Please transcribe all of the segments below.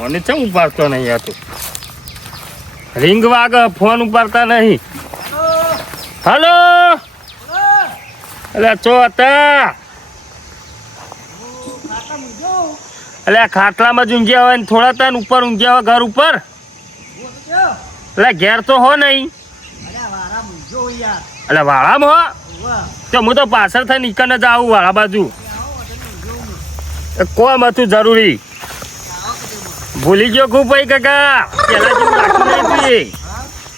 Phone ચમ ઉપાડતો નહીં આ તો રિંગ વાગ ફોન ઉપાડતા નહીં. હલો એટલે ચો હતા એટલે ખાટલામાં જ ઊંઘ્યા હોય ને થોડા તન ઉપર ઊંઘ્યા હોય ઘર ઉપર એટલે ઘેર તો હો નહીં એટલે વાળામાં હો તો હું તો પાછળ થઈ નીકળને જ આવું વાળા બાજુ કોમ હતું જરૂરી ભૂલી ગયો ખૂબ ભાઈ કાકા પેલા જેવું રાખી નહીં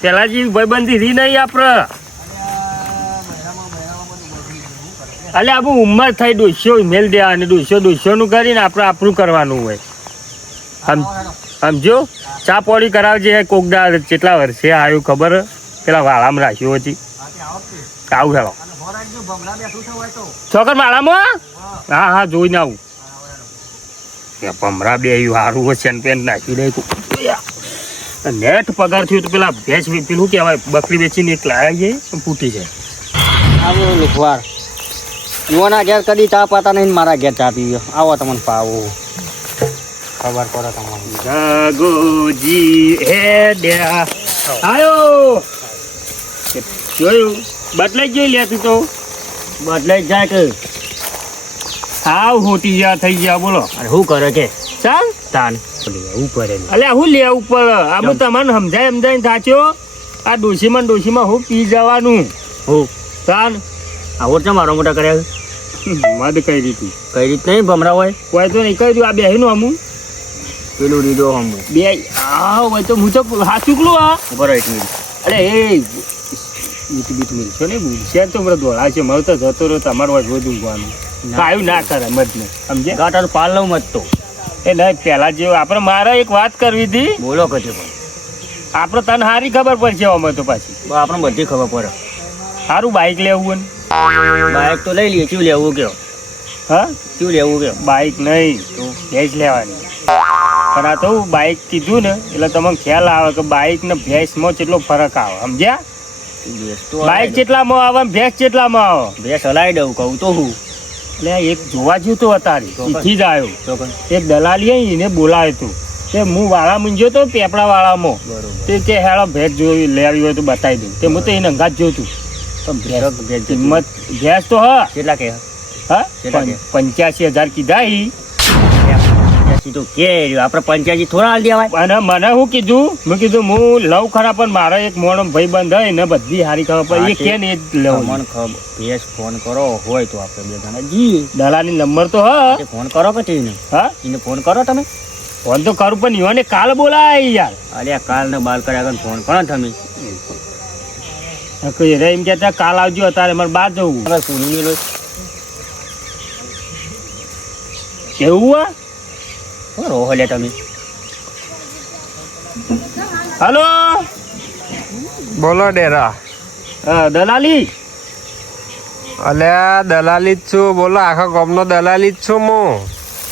પેલા જેવી ભાઈબંધી રી નહીં આપડે એટલે આપણું ઉંમર થઈ દોસ્યો મેલ દેવાની દોસ્યો નું કરીને આપણે આપણું કરવાનું હોય સમજો. ચા પોળી કરાવજે કોકડા કેટલા વર્ષે આવ્યું ખબર પેલા વાળામાં રાખ્યો હતી આવું હેલો છોકર વાળામાં હા હા જોઈને આવું ભમરા બે સારું હોય સેન પેન્ટ નાખી દે નેટ પગાર થયું તો પેલા ભેંસ પેલું કહેવાય બકરી વેચીને એક લાયા છે ફૂટી જાય. આવો લુખવાર યુવાના ઘેર કદી ચા પાતા નહીં મારા ઘેર ચા પીવ્યો આવો તમને પાવો ખબર પડે તમારે. જાગોજી હે ડ્યા આયો જોયું બદલાઈ ગઈ લે તું તો બદલાઈ જાય કે હાવ હોટી ગયા થઈ ગયા બોલો. અરે શું કરે કે ચાલ તાન ઉપર અલ્યા હું લે ઉપર આ બધું તમને સમજાય થાચ્યો આ ડોશીમાં હું પી જવાનું હું તાન આવો છે મારો મોટા કર્યા મદ કઈ રીતું કઈ રીત નહીં ભમરા હોય કોઈ તો નહીં કહી દઉં આ બેહીનું અમું પેલું રીડો હમું બે આ હોય તો હું તો હાચુકલું આ બરાબર એક મિનિટ અરે એ બીટ મિલશો ને શેર તો મને દોડા છે મારું તો જતો રહ્યો તમારું હોય રોજ ઊંઘવાનું કાયું ના કરે મત ને સમજે ગાટા પાલ લઉં મત તો એ નહીં પેલા જેવું આપણે મારે એક વાત કરવી હતી બોલો કજો પણ આપણે તને સારી ખબર પડશે અમે તો પાછી આપણે બધી ખબર પડે સારું બાઇક લેવું ને બાઇક તો લઈ લઈએ શું લેવું કયો હા શું લેવું કયો બાઇક નહીં તો ભેંસ લેવાની પણ આ તો બાઇક કીધું ને એટલે તમને ખ્યાલ આવે કે બાઇક ને ભેંસમાં કેટલો ફરક આવે સમજ્યા બાઇક કેટલામાં આવે ભેંસ કેટલામાં આવે ભેંસ હલાવી દઉં કહું તો હું એટલે એક જોવા જ્યું તો અતારી થી જ આવ્યો એક દલાલી એને બોલાવ્યો તું તે હું વાળા મૂંઝ્યો તો પેપડા વાળામાં તે કે હેળો ભેંસ જોઈ લેવી હોય તો બતાવી દઉં તે હું તો એને અંગાત જોતું કિંમત ભેંસ તો હા કેટલા કે હા 85,000 કીધા તો કે આપણે 85 થોડા હાલ દેવાય અને મને શું કીધું મેં કીધું હું લઉં ખરા પણ મારો એક મોણો ભાઈ બંધ હોય ને બધી હારી ખબર પડે એ કે ને લઉં મને ખબર ભેંસ ફોન કરો હોય તો આપણે બે જણા જઈએ દલાલી નંબર તો હા ફોન કરો પછી એને હા એને ફોન કરો તમે ફોન તો કરું પણ યુવાને કાલ બોલાય યાર અરે કાલ ને બાલ કર્યા ફોન કરો તમે એમ કેતા કાલ આવજો અત્યારે મારે બહાર જવું સુની લો કેવું હા રોહો લે તમે હલો બોલો ડેરા દલાલી અલ્યા દલાલી જ છું બોલો આખા ગામનો દલાલી જ છું હું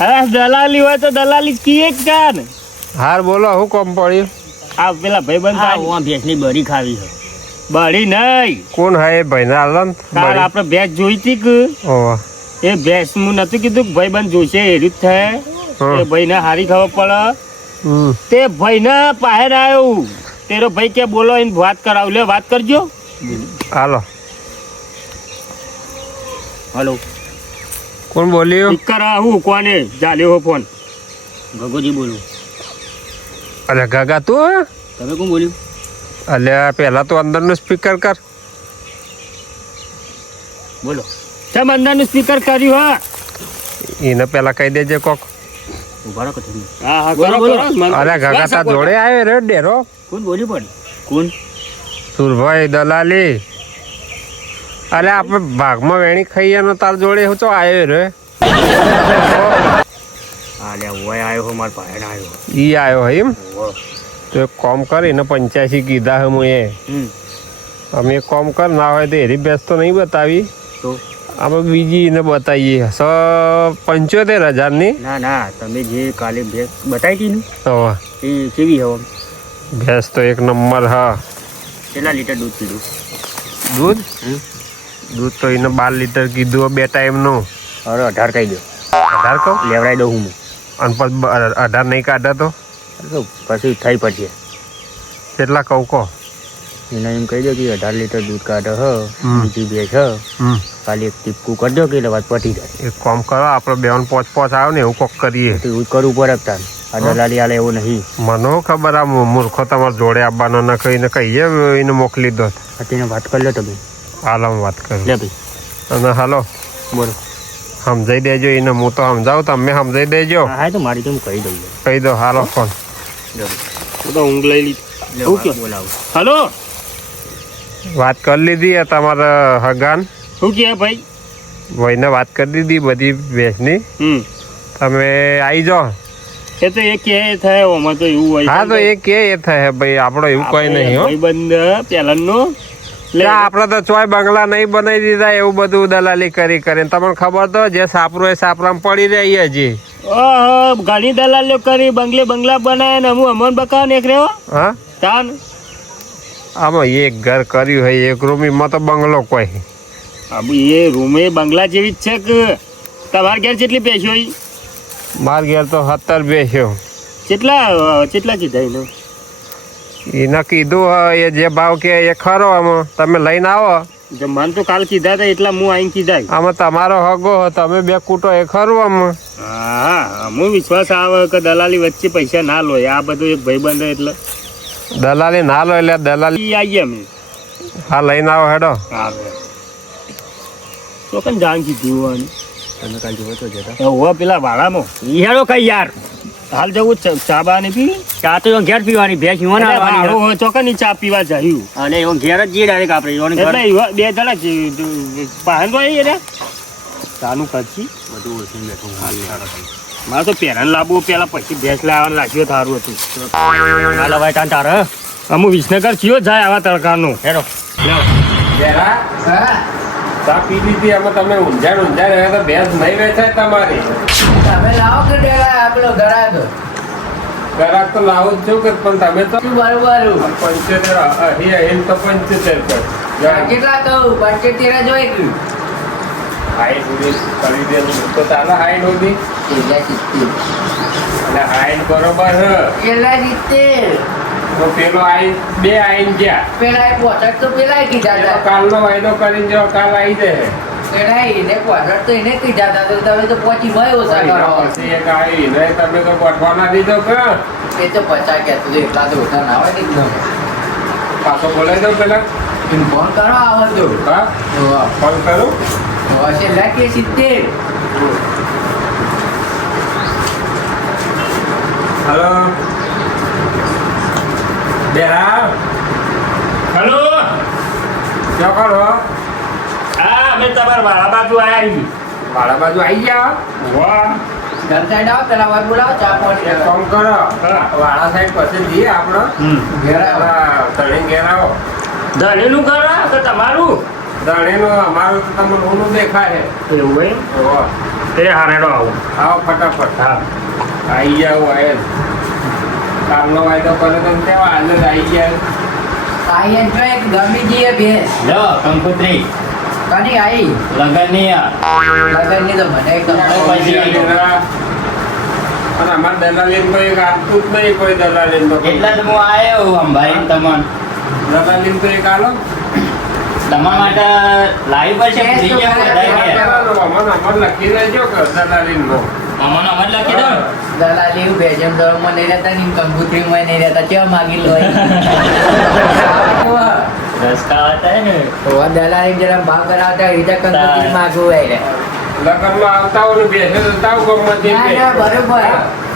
હા દલાલી હોય તો દલાલી કીએ કાન હાર બોલો હું કોમ પડ્યું આ પેલા ભાઈબંધ ભેંસની બરી ખાવી છે બળી નહીં કોણ હા એ ભાઈ ના હાલ આપણે ભેંસ જોઈ હતી કે એ ભેંસ હું નતું કીધું કે ભાઈબંધ જોશે એવી જ થાય એ ભાઈ ને હારી ખબર પડે તે ભાઈ ને પાસે આવ્યો તેરો ભાઈ કે બોલો એને વાત કરાવ લે વાત કરજો હાલો હલો કોણ બોલ્યું હું કોને ચાલ્યો હો ફોન ગગોજી બોલું અલ્યા ગાગા તું તમે કોણ બોલ્યું અલ્યા પેલા તો અંદર નું સ્પીકર કર બોલો તમે અંદર નું સ્પીકર કર્યું હા એને પેલા કહી દેજે કોક અરે ગાગા તા જોડે આવ્યો રે ડેરો કોણ બોલ્યું પણ કોણ સુરભાઈ દલાલી અરે આપણે ભાગમાં વેણી ખાઈએ નો તાર જોડે હું તો આવ્યો રે ઈ આવ્યો એમ તો એક કોમ કરીને 85 કીધા હે હું એ અમે એક કોમ કર ના હોય તો એરી બેસ તો નહીં બતાવી તો આપણે બીજી ને બતાવીએ 75,000 ની ના તમે જે કાલે ભેંસ બતાવી હતી એ કેવી હવા ભેંસ તો એક નંબર હા કેટલા લીટર દૂધ પીધું દૂધ તો એને 12 લીટર કીધું 2 ટાઈમનું અરે 18 કહી દો 18 કહું લેવડાવી દઉં હું અને પછી 18 નહીં કાઢા તો તો પછી થઈ પડશે. કેટલા કહું કહો? એને એમ કહી દો કે 18 લીટર દૂધ કાઢો હ, બીજી બે છે, ખાલી એક ટીપકું કરી દો કે એટલે વાત પટી જાય. એક કામ કરો, આપણે બેન પોચ આવે ને એવું કોક કરીએ. તો એવું જ કરવું પડે તાર. આ દલાલી આલે એવું નહીં. મને ખબર આ મૂર્ખો તમારે જોડે આવવાનો ન કહીને કહીએ એને મોકલી દો. તેને વાત કરી લો તમે. હાલો હું વાત કરું. લે ભાઈ. અને હાલો બોલો. સમજાઈ દેજો એને, હું તો સમજાવું, તમે સમજાઈ દેજો. હા તો મારી તો હું કહી દઉં. કહી દો. Hello phone. હું તો ઊંઘ લઈ લીધી. બોલાવો. હલો, વાત કરી લીધી તમારા હગાન શું કહે ભાઈ? ભાઈને વાત કરી દીધી બધી ભેંસની. તમે આવી જાઓ. એ તો એ કે થાય ઓમાં તો એવું હોય. હા તો એ કે એ થાય ભાઈ, આપણો એવું કઈ નહીં હો. ભાઈબંધ પેલાનો આપડે તો ચોય બંગલા નહીં બનાવી દીધા, એવું બધું દલાલી કરી કરીને. તમને ખબર તો જે સાપરો એ સાપરામાં પડી રહી હજી. ઘણી દલાલીઓ કરી, બંગલા બનાવ્યા ને હું અમન બકાવ નીકળ્યો. હા તાન આમાં એક ઘર કર્યું હોય, એક રૂમીમાં તો બંગલો કોઈ. એ રૂમે બંગલા જેવી જ છે કે તમારે ઘેર કેટલી પેશો? માર ઘેર તો 17 બેસ્યો. કેટલા કીધા એને? એને કીધું એ જે ભાવ કે એ ખરો, આમાં તમે લઈને આવો. મને તો કાલ કીધા હતા એટલા હું આઈને કીધા. આમાં તમારો હગો તમે બે કૂટો એ ખરું આમાં. હા અમુક વિશ્વાસ આવે કે દલાલી વચ્ચે પૈસા ના લો. આ બધું એક ભાઈબંધ એટલે દલાલી ના લો એટલે દલાલી આવીએ અમે. હા લઈને આવો હેડો. હા તો કઈ જાણ કીધું તમે કાલ જોવો તો જતા. હોવા પેલા વાળામાં હેડો કઈ યાર. હાલ જવું ચા બા નહીં પીવી? ચા તો ઘેર પીવાની, ભેંસ ઈવન આવવાની. ચોકની ચા પીવા જાયું અને એવો ઘેર જ જઈએ ડાયરેક્ટ આપણે ઈવન ઘર. એટલે બે જણા પાહન ભાઈ રે ચાનું કરશી બધું ઓછું બેઠું. મારે તો પેરણ લાવવું પેલા પછી ભેંસ લાવવાનું રાખ્યો થારું હતું. હાલ હવે તાન તારે અમુક વિસનગર કયો જાય આવા તડકાનું? હેડો. ચા પી લીધી, આમાં તમે ઊંઝાણ તો ભેંસ નહીં વેચાય તમારી. તમે લાવો કે ડેરા આપણો ગરાક ગરાક તો લાવું જ છું કે, પણ તમે તો બરોબર 75 અહીં તો 75 કેટલા કહું 75 જોઈ ગયું હાઈટ ઉડી કરી દેલું તો ચાલે. હાઈટ ઉડી અને હાઈટ બરોબર હ કેટલા 70 તો પેલો આઈ બે આઈને ગયા. પેલા પોચક તો પેલા કીધા એનો હતા. કાલનો વાયદો કરીને જો કાલ આવી જાય. પેલા એને પોચક તો એને કીધા હતા તો તમે તો પહોંચી ભાઈ ઓછા કરો. પછી એક આવી ને તમે તો ગોઠવાના દીધો કે એ તો 50 કહેતું હતું, એટલા તો ઓછા ના હોય ને. પાછો બોલાવી દો પેલા. એને ફોન કરો આવો તો હા ફોન કરું. છેલ્લા કે 70 હલો બેરા હલો, શું કરો? હા અમે તમારા વાળા બાજુ આવ્યા છીએ. વાળા બાજુ આવી ગયા. વાહ ઘર સાઈડ આવો પેલા ભાઈ બોલાવો ચા પાણી એક કામ કરો, વાળા સાઈડ પછી જઈએ આપણે ઘેર આવો. ધણી ઘેર આવો. ધણીનું કરો કે તમારું? ધણીનું અમારું તો તમને ઊનું દેખાય એવું હોય છે. ઓહો. એ હારેડો આવો. આવો ફટાફટ. હા આવી જાવ આયે કામનો વાયદો કરે તો કેવા હાલ જ આવી જાય. આઈ જો એક ગમી જઈએ ભેંસ લો કંકોત્રી કની આઈ લગનની લગનની તો મને એક અને અમારે દલાલી કોઈ આપતું જ નહીં. કોઈ દલાલી એટલે જ હું આવ્યો અંબાઈ તમને. દલાલી તો એક આલો તમારા માટે લાવી પડશે. ભૂલી ગયા બધા કે અમર લખી દેજો કે દલાલી નો અમને અમર લખી દો. દલાલી એવું ભેજમ દરમાં નહીં રહેતા ને કંકુત્રીમાં નહીં રહેતા કેવા માગી લો રસ્તા હતા ને દલાલી જરા ભાવ કરાવતા એ રીતે કંકુત્રી માગવું હોય રે. લગ્નમાં આવતા હોય ને બેસે જતા હોય ગમત ના, ના,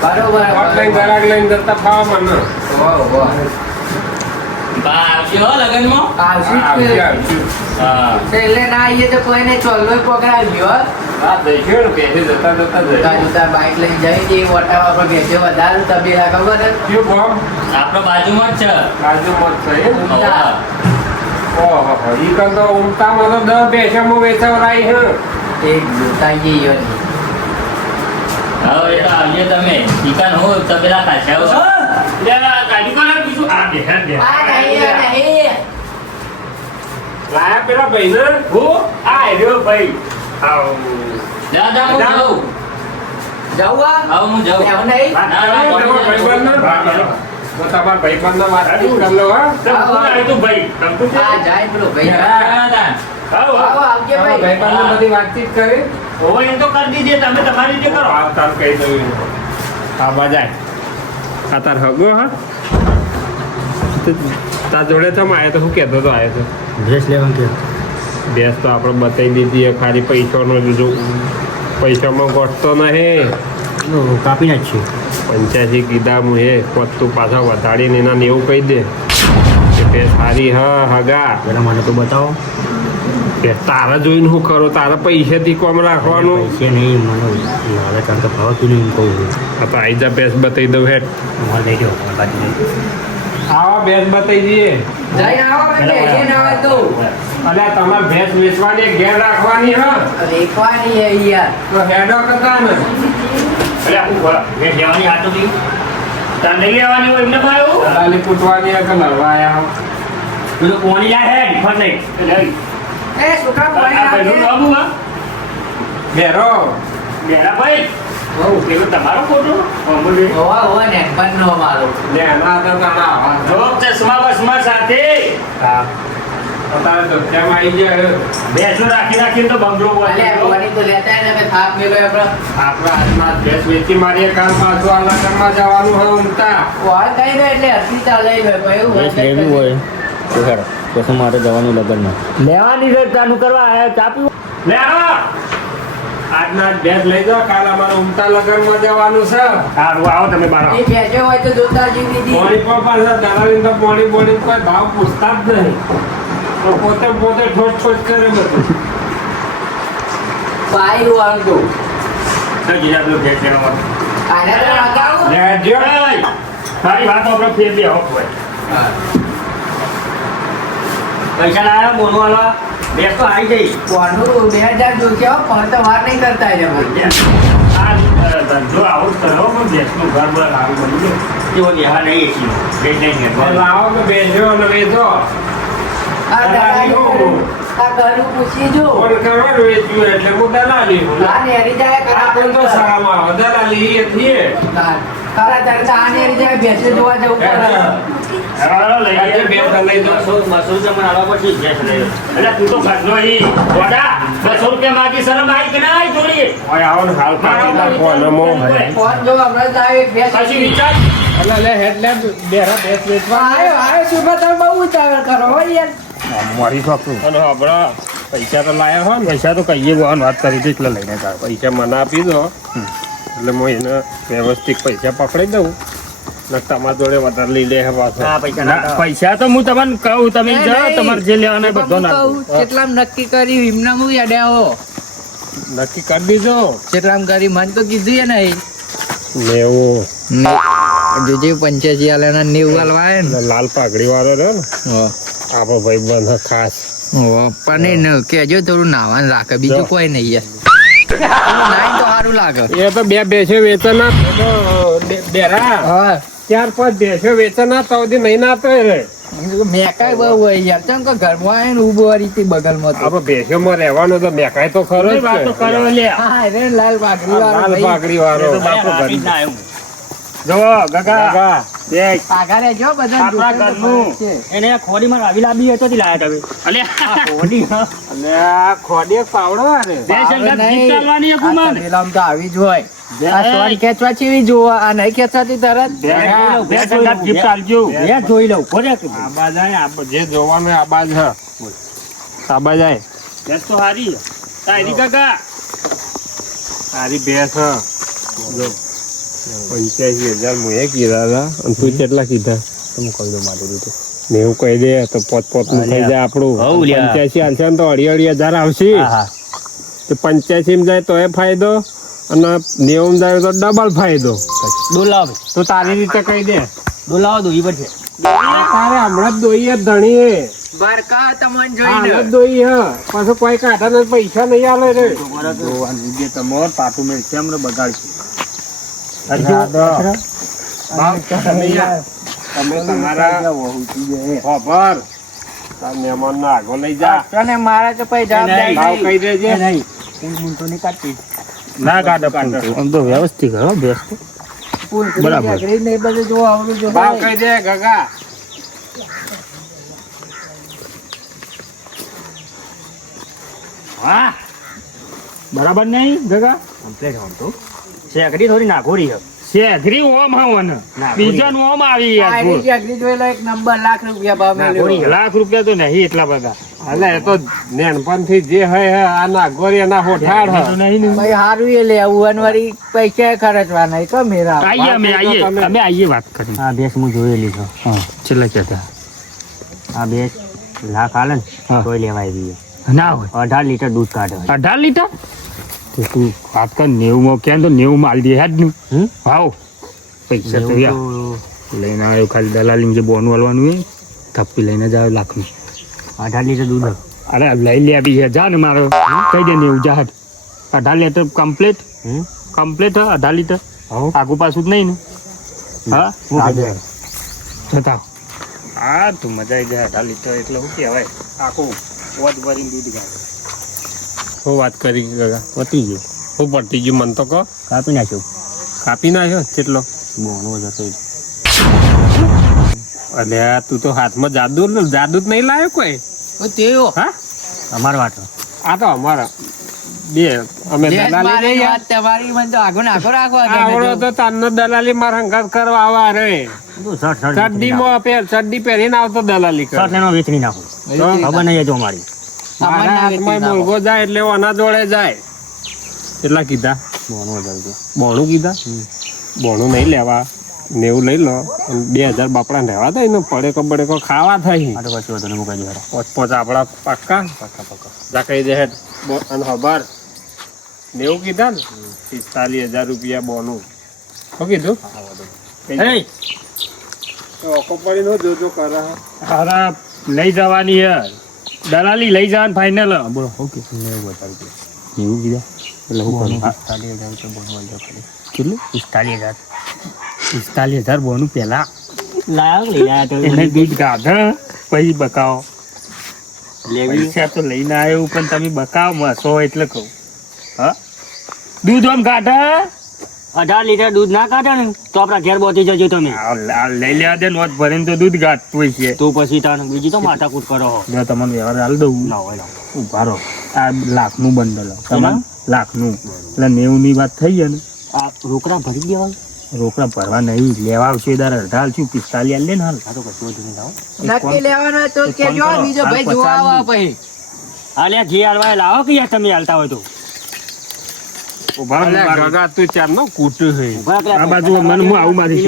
બરોબર ઓનલાઈન ગ્રાહક લઈને જતા ખાવા મને. બા આવશે હો લગનમાં. આવશું જ આવશે, પેલું. આવશે. હા છેલ્લે ના આવીએ તો કોઈને ચોલ્લો પકડાવ્યો હો. હા જઈશું ને બેસે જતા જતા જઈશું. જતા બાઈક લઈને જઈ જઈએ ઓટાવા પર બેસે વધારે તબેલા ખબર હે? કયું ગામ? આપણો બાજુમાં જ છે. બાજુમાં જ છે એમ? ઊંઝા. ઓહો ઈ કન તો ઉમતામાં તો 10 બેસામાં વેચાવરાઈ હે. એક લૂંટાઈ ગઈ એની. હવે એ તો આવજો તમે. ચિકન હો તબેલા ખાશે હો. ગાડી કોને બીજું? આ બે આ નહીં, આ નહીં. લાયા પેલા ભાઈને? હું આ રહ્યો ભાઈ. આવ દાદા હું જાઉં. જાઉં આ? આવો હું જાઉં. એવું નહીં? તમારા ભાઈબંધને વાત કરી લો હા તો કોણ આવ્યું તું ભાઈ? કંકુ છે? આ જાય પેલો ભાઈ. આવો, આવો, આવો. આવજે ભાઈ. ભાઈબંધને બધી વાતચીત કરી હોવે એમ તો કરી દીધી, તમે તમારી રીતે કરો. આ તાર કહી દઉં આ બાજાય આ તાર હગો હા તાર જોડે તો આવ્યો તો શું કહેતો તો આવ્યો તો ડ્રેસ લેવાનું કે ભેંસ તો આપણે બતાવી દીધી ખાલી પૈસાનો જો પૈસામાં ગોઠતો નહીં કાપી નાખીએ 85 કીધા હું હે પોત તું પાછા વધારીને એના 90 કહી દે કે ભેંસ સારી હગા પેલા મને તો બતાવો કે તારા જોઈને શું કરો તારા પૈસાથી કોમ રાખવાનું પૈસે નહીં મને મારે કારણ કે ભાવતું નહીં એમ કહું છું આ તો આઈ જા ભેંસ બતાવી દઉં હેઠ અમારે લઈ જાઓ અમારે બાજુ લઈ આવા ભેંસ બતાવી દઈએ જઈને આવો કે બેસીને આવે તો. અલ્યા તમારે ભેંસ વેચવાની ઘેર રાખવાની હા રેખવાની હે યાર. તો હેડો કરતા ને એટલે આખું ભરા. ભેટ લેવાની આ તો બી તાર નહીં લેવાની હોય એમને ભાઈ એવું? દલાલી કૂટવાની કે નરવાયા પેલું કોણી લાય હે ડિફર નહીં એટલે એ છોકરા આ પાણી ભાઈનું નાખે. નામ હું, હા? ઘેરો બેરા ભાઈ. પેલો તમારો ફોટો? અમૂલ્ય. હોવા હોવા ને પણ નો મારો. ને એના હતા તાણા જો ચશ્મા બસમા સાથે તારે ધોતિયામાં આવી જાય ભેંસો રાખી રાખીને તો બંગલો અલે બોલાવ્યો. પાણી તો લેતા ને અમે થાપ મેલો આપણે. આપણા હાથમાં ભેંસ વેચી મારીએ કામ પાછું આ લગ્નમાં જવાનું હોય ઊંઘતા વાર થઈ ગયો એટલે હસી ચાલે ભાઈ એવું ડ્રેસ લેવું હોય તો હેડો પછી મારે જવાનું લગ્નમાં લેવાની છે ચાલુ કરવા આયા ચા પીવા. લે આવો. આજના જ ભેંસ લઈ જાઓ કાલ અમારે ઊંઘતા લગ્નમાં જવાનું છે સારું આવો તમે બાર એ બેસે હોય તો જોતા જીવી દી. પાણી પર પાછા દલાલી તો પાણી કોઈ ભાવ પૂછતા જ નહીં તો પોતે ઠોસ ઠોસ કરે બધું પાઈ વાળો તો આને તો લગાવો. લેજો સારી વાત આપણે ફેર દે આવો ભાઈ. પૈસા લાયા બોલવા વાળા ભેંસ તો આવી ગઈ કોનું 2000 જોશે હો, પણ તો વાર નહીં કરતા એને ભાઈ. આ ધંધો આવો જ કરો પણ ભેંસનું ઘર બળ સારું બની ગયું. તેઓ લેવા નહીં એસી ભેટ નહીં લાવો કે બેસો અને વેચો આ દલાલી આ ઘરનું પૂછી જો. ફોન કરવાનું વેચ્યું એટલે હું દલાલી હું આ નેરી જાય આ ખરા પણ તો સારામાં આવે દલાલી એ થઈએ ખરા ચડતા આ નેરી જાય બેસે જોવા જવું પડે. હેલો, લઈ આજે આવજો. ભેંસ લઈ જાઓ 200 રૂપિયા આલવા પછી ભેંસ લઈ લો. એટલે તું તો ઘરનો ઈ ગોડા. 200 રૂપિયા માગી શરમ આવી કે ના આવી થોડી? ઓય આવો ને હાલ પાણી ફોનમાં ફોન જો હમણાં જ આવે બેસ પછી વિચાર. એટલે લે હેડ લે બેરા ભેંસ વેચવા આયો સુભા તમે બહુ ઉતાવળ કરો હો યાર. મારી છોકરું. અને હબળા પૈસા તો લાયા હોય ને પૈસા તો કહીએ બોન વાત કરી હતી એટલે લઈને જાવ. પૈસા મને આપી દો એટલે હું એને વ્યવસ્થિત પૈસા પકડી દઉં ને તમારા જોડે વધારે લઈ લે પાછો આ પૈસા ના, ના પૈસા તો હું તમને કહું તમે જાઓ તમારે જે લેવાના હોય બધો નાખો. કેટલામ નક્કી કરી એમના હું યાદ આવો નક્કી કરી દીધો કેટલામ કરી મને તો કીધું એ નહીં નેવું જોજે 85 આલેના 90 આલવા આવે એટલે લાલ પાઘડી વાળો રહ્યો ને ને આપણો ભાઈ બંધ ખાસ પણ કેજો થોડું નાવાનું રાખે બીજું કોઈ નહીં યાર નાઈ તો સારું લાગે એ તો બે ભેંસો વેચના બેરા હા 4-5 ભેંસો વેચના તો સુધી નહીં નાતો રે મેકાય બહુ હોય યાર ચમ કે ઘરમાં આવે ને ઉભો આ રીતે બગલમાં તો આપણે ભેંસોમાં રહેવાનું તો મેકાય તો ખરો જ વાત તો છે. કરો લે. હા રે લાલ પાઘડી લાલ વાળો પાઘડી વાળો એ તો બાપુ આપી જ ઘરનું. ના આવ્યું. જો ગગા કાકા, દેખ. પાઘા રહેજો બધા આપણા ઘરનું. એને ખોડીમાં રાવી લાવી હતો તે લાયા તમે અલ્યા. ખોડી હા અને આ ખોડી એક પાવડો ને બે સંગાત ગીત ચાલવાની એક ઉંમર. પેલામ તો આવી જ હોય આ સોરી ખેંચવા ચેવી જોવા આ નહીં ખેંચાતી તરત બે સંગાત gift આલજો. ભેંસ જોઈ લઉં ખોડે આબા જાય જે જોવાનું હોય આબા જ હ આબા જાય ભેંસ તો હારી. તારી ગગા. સારી ભેંસ હ જો 85,000 મુએ કીધા હતા અને તું કેટલા કીધા તમે કહી દો મારું દીધું નેવું કહી દે તો પોત નું થઈ જાય આપણું હઉ લ્યા. 85 હાલશે ને તો 2,500 આવશે હા તો 85 માં જાય તો એ ફાયદો અને 90 માં જાય તો ડબલ ફાયદો ડોલાવ તો તારી રીતે કહી દે ડોલાવ દો ઈ પડશે તારે હમણાં જ દોઈએ ધણીએ બરકા તમને હાલ જ જોઈને દોઈ હ પાછું કોઈ કાઢાને પૈસા નહીં આલે રે જોવાનું જે તમાર પાટું મેં કેમ ને બગાડશું. તમે તમારા ખબર તાર મહેમાનનો આગો લઈ જા અને મારા તો પછી જવાબદારી ભાવ નહીં. કહી દેજે નહીં હું તો નહીં કાઢતી ના કાઢે પૂંછું. આમ તો વ્યવસ્થિત કરો બેસ તો બરાબર. ભાવ કહી દે ગગા. હા બરાબર નહીં ગગા કમ્પ્લીટ હોમ તો શેકડી થોડી નાખોરી હે. શેઘરી ઓમ હાવન બીજાનું ઓમ આવી યાર બોલ. લાખ રૂપિયા તો નહીં એટલા બધા અલે એ તો નેનપણથી જે હોય હે આ નાગોરી એના હોઠાડ હે. તો નહીં ને. આઈએ અમે આઈએ વાત કરી આ ભેંસ હું જોયેલી છે. હા છેલ્લે કહેતા આ ભેંસ લાખ હાલે ને હા. તોય લેવાય દઈએ. ના હોય 18 લીટર દૂધ કાઢે. 18 લીટર તો તું વાત કર 90 માં કેમ તો 90 માં આલી દે હેડ નું હમ? ભાવ પૈસા તો એવું યાર તો લઈને આવ્યો ખાલી દલાલી જે બોન વાળવાનું હોય થપ્પી લઈને જ આવ્યો લાખનું 18 લીટર દૂધ હે. અરે લઈ લે બી છે જા ને મારો કહી દે ને એવું જા 18 લીટર કમ્પ્લીટ હમ? 18 લીટર હઉ. આગુ પાછું જ નહીં ને હા હું કીધું? જતા હા તું મજા આવી જાય 18 લીટર એટલે શું કહેવાય આખું વધ ભરીને દૂધ ગાય શું વાત કરી ગગા? પતી ગયું. શું પડતી ગયું મન તો કહો. કાપી નાખ્યું. કાપી નાખ્યો કેટલો? બોનો જતો. અલે આ તું તો હાથમાં જાદુ જ નહીં લાવ્યો કોઈ. હા અમાર વાત આ તો અમારા બે અમે દલાલી નહીં આવડો તો તારનો દલાલી મારા હંગાત કરવા આવા રે. ચડ્ડી પહેરીને આવતો દલાલી કરે. શર્ટ લેનો વેચણી નાખું. તો ખબર નહીં હજુ અમારી. મારા હાથમાં મુલગો જાય એટલે ઓના જોડે જાય. કેટલા કીધા? બોનો જતો. બોણું કીધા? બોણું નહીં લેવા 90 લઈ લો અને 2000 બાપડા રહેવા થાય ને પડેકો બડેકો ખાવા થાય. આ તો કશું હતું નહીં, મૂકી દે હારા. પોચ આપડા પાક્કા જા કહી દે હેડ. અને ખબર 90 કીધા ને 45000 રૂપિયા બોનું. શું કીધું? એ તો ઓકો પડીને જોજો કરે. હારા લઈ જવાની યાર દલાલી લઈ જવાનું ફાઇનલ બોલો ઓકે. 90 બતાવી દે. એવું કીધા એટલે હું કરું? 45000 તો બોનો વળજો ખાલી. કેટલું 45000 45000 બોનું પેલા લાવ લઈ આયા તો એને દૂધ કાઢ પછી બકાવો લેવી. પૈસા તો લઈને આવ્યો પણ તમે બકાવો મસો એટલે કહું હા દૂધ આમ કાઢ 18 લીટર દૂધ ના કાઢે ને તો આપણા ઘેર પહોંચી જજો તમે. લઈ લેવા દે નોટ ભરીને તો દૂધ કાઢતું હોય છે તો પછી તાને બીજી તો માથાકૂટ કરો. જો તમને વ્યવહાર હાલ દઉં ના હોય ના. ઉભા રહો આ લાખનું બંડલ તમારે લાખનું એટલે 90 ની વાત થઈ જાય ને આ રોકડા ભરી દેવાય. રોકડા ભરવા નહીં લેવા આવશે તારે 18 છું 45 આલ લે ને હાલ આ તો કશું જ નહીં લાવો. નક્કી લેવાનો તો કેજો, બીજો ભાઈ જોવા આવા પછી. હાલ્યા જે હાલવા લાવો કે યાર તમે હાલતા હોય તો. ઉભા રહો, ઉભા રહો. ગગા તું ચાર નો કૂટ હે. ઉભા રહો, આ બાજુ મને હું આવું મારી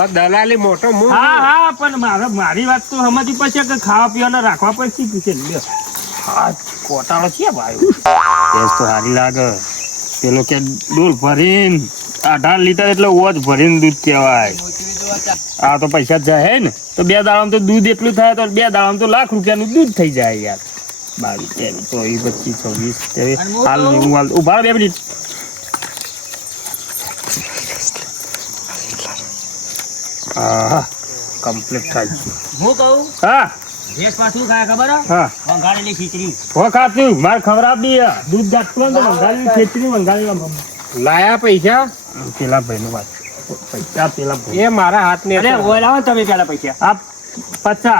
આ દલાલી મોટો મું. હા હા પણ મારી વાત તો સમજી પછી કે ખાવા પીવાના રાખવા પછી પૂછે લ્યો આ કોટાળો છે ભાઈ ટેસ્ટ તો સારી લાગે પેલો કે ડોલ ભરીને 18 લીટર એટલે ઓજ ભરીને દૂધ કહેવાય આ તો પૈસા જ જાય ને તો 2 દાડામાં તો દૂધ એટલું થાય તો 2 દાડામાં તો લાખ રૂપિયાનું દૂધ થઈ જાય યાર 22 23 24 25 હાલ હું હાલ ઉભા રહો 2 મિનિટ હા કમ્પ્લીટ થાય હું કહું હા ભેંસ પાછું ખાય ખબર હે? હા વંગાળેલી ખીચડી. હો ખાતું માર ખવડાવી દે દૂધ ગાંઠતું હોય ને તો વંગાળી ખેતરી વંગાળી લાયા પૈસા પેલા ભાઈનો વાત પૈસા પેલા ભાઈ એ મારા હાથને અરે ઓય લાવો ને તમે પેલા પૈસા. આ 50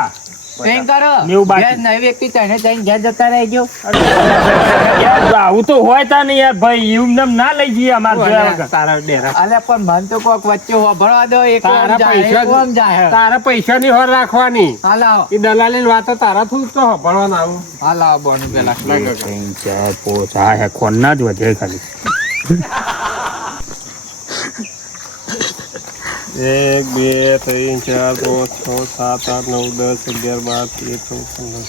કંઈ કરો. 90 બાકી. ઘેર નવી વ્યક્તિ તને જઈને ઘેર જતા રહેજો. યાર આવું તો હોય તા ને યાર ભાઈ એવું નામ ના લઈ જઈએ અમાર જોયા વગર. તારા ડેરા અલે પણ મન તો કોક વચ્ચે હોભળવા દો. એક તારા ઓમ જાય, પૈસા એક ઓમ જાય. તારા પૈસાની હોર રાખવાની. હાલ આવો. એ દલાલી વાતો તારા થયું તો ભણવાનું આવું. હાલ આવો બોનું પેલા. 1 2 3 4 5 હા હે કોણના જ વધે ખાલી 1 2 3 4 5 6 7 8 9 10 11 12 13 14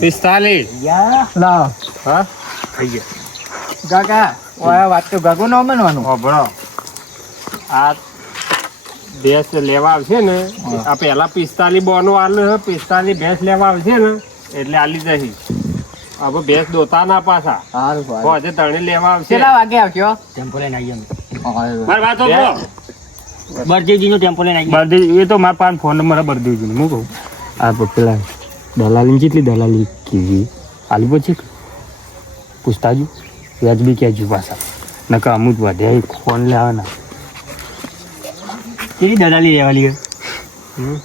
15 45. યા લાવો. હા થઈ ગયા કાકા ઓય વાત તો ગગો નો મનવાનું. હોભળો આ ભેંસ લેવા આવશે ને આ પેલા 45 બોનો આલે 45 ભેંસ લેવા આવશે ને એટલે આલી જશે. હવે ભેંસ દોતા ના પાછા હાલ તો આજે તણે લેવા આવશે. કેટલા વાગે આવશો? ટેમ્પો લઈને આવી અમે. માર વાત તો બરજીજી નો ટેમ્પો લઈને આવી. બરદી એ તો મારા પાસે ફોન નંબર બરદી છે હું કહું આ પેલા દલાલી કેટલી દલાલી કીધી આલી પછી પૂછતાજી વ્યાજબી કહેજો પાછા નકા અમુક વધે ફોન લેવાના કેવી દલાલી લેવાની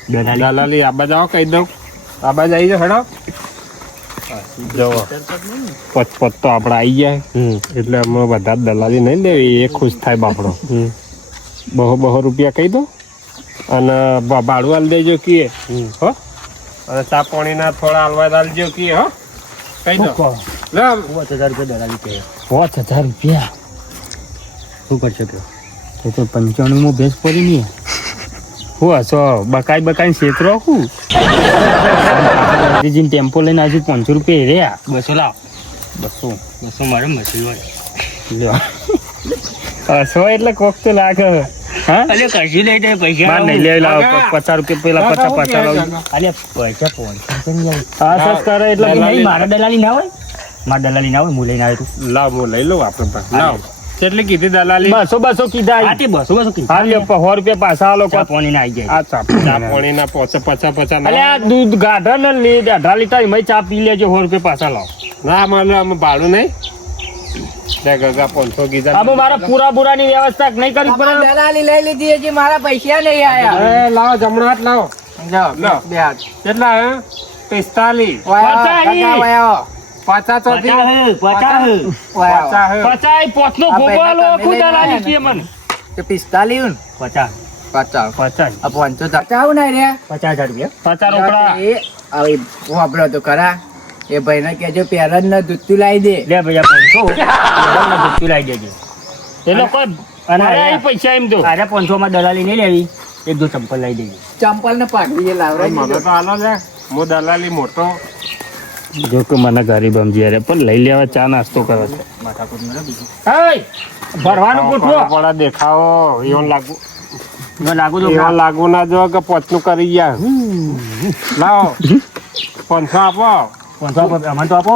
દલાલી આબા જાઓ કહી દઉં આબા જઈ જાઓ હેડો જવો પત તો આપણે આવી જાય એટલે અમે બધા દલાલી નહીં દેવી એ ખુશ થાય બાપડો બહો રૂપિયા કહી દો અને ભાડું હાલ દેજો કીએ હો અને ચા પાણીના થોડા હાલવા હાલજો કીએ હો કહી દો લે 5000 રૂપિયા દલાલી કહે 5000 રૂપિયા શું કરશો કે એ તો 95 માં ભેંસ પડી નહીં હું હશો બકાઈ ક્ષેત્રો હું ટેમ્પો લઈને આજુ 500 રૂપિયા રહ્યા 200 લાવ 200 મારે મશીન હશો એટલે કોક તો લાગે હા અલે કશી લઈ દે પૈસા બાર નહીં લઈ લાવો 50 રૂપિયા પેલા 50 લાવો અલે પૈસા પહોંચે હા સસ કરે એટલે નહીં મારા દલાલી ના હોય મારા દલાલી ના હોય હું લઈને આવ્યો તું લાવ હું લઈ લઉં આપણે પાસે લાવ કેટલી કીધી દલાલી 200 કીધા આ તે 200 કીધું હા લ્યો 100 રૂપિયા પાછા આલો ચા પાણી ના આવી જાય આ ચા પાણીના 50 અલે આ દૂધ ગાઢા ને લીધ 18 લીટર એમાં ચા પી લેજો 100 રૂપિયા પાછા લાવો ના મારે આમાં ભાડું નહીં લે ગગા 500 કીધા આમાં મારા પૂરા ની વ્યવસ્થા નહીં કરી પડે દલાલી લઈ લીધી હજી મારા પૈસા નહીં આયા એ લાવો જમણો હાથ લાવો જાઓ બે હાથ કેટલા હે 45 50 તો થી 50 પચાઈ પોતનો ગોવાલો કુદાલાની કે મને 45 50 પચાઈ આ 500 ચાવ ના રે 50000 રૂપિયા 50 રોકડા એ હવે વાપરો તો ખરા એ ભાઈને કહેજો પેરન ને દૂધ લાવી દે લે ભૈયા 500 દૂધ લાવી દેજે એ લોકો અને અને પૈસા એમ તો અરે 500 માં દલાલી નહીં લેવી એક દો ચંપલ લઈ દેજે ચંપલ ને પાઘડી એ લાવરાઈ મને તો આલો લે હું દલાલી મોટો જો કે મને ગરીબ સમજી રે પણ લઈ લેવા ચા નાસ્તો કરે છે માથાકૂટ મળે બીજું ભરવાનું ગોઠવો પડા દેખાવો એવું લાગુ ન લાગુ તો એવું લાગુ ના જો કે પોચનું કરી ગયા લાવો 500 આપો 500 અમને તો આપો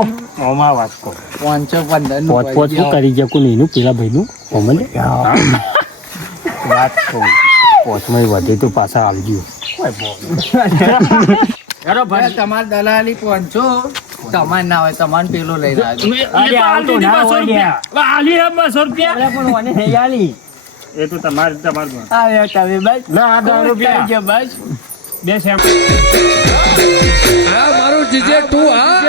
ઓમાં વાત કહો 515 પોચ પોચ શું કરી જાય કોને એનું પેલા ભાઈનું ઓમલે વાત કહું પોચમાં વધે તો પાછા આવજો હેરો ભાઈ તમાર દલાલી 500 તમાર ના હોય તમાર પેલો લઈ આવ્યો અરે આવતો ના હોય લ્યા. આલી 200 રૂપિયા અરે પણ મને નહીં આલી એ તો તમારું આવ્યો તમે બસ લે આ 10 રૂપિયા બસ બે સેમ મારું જીજે તું હા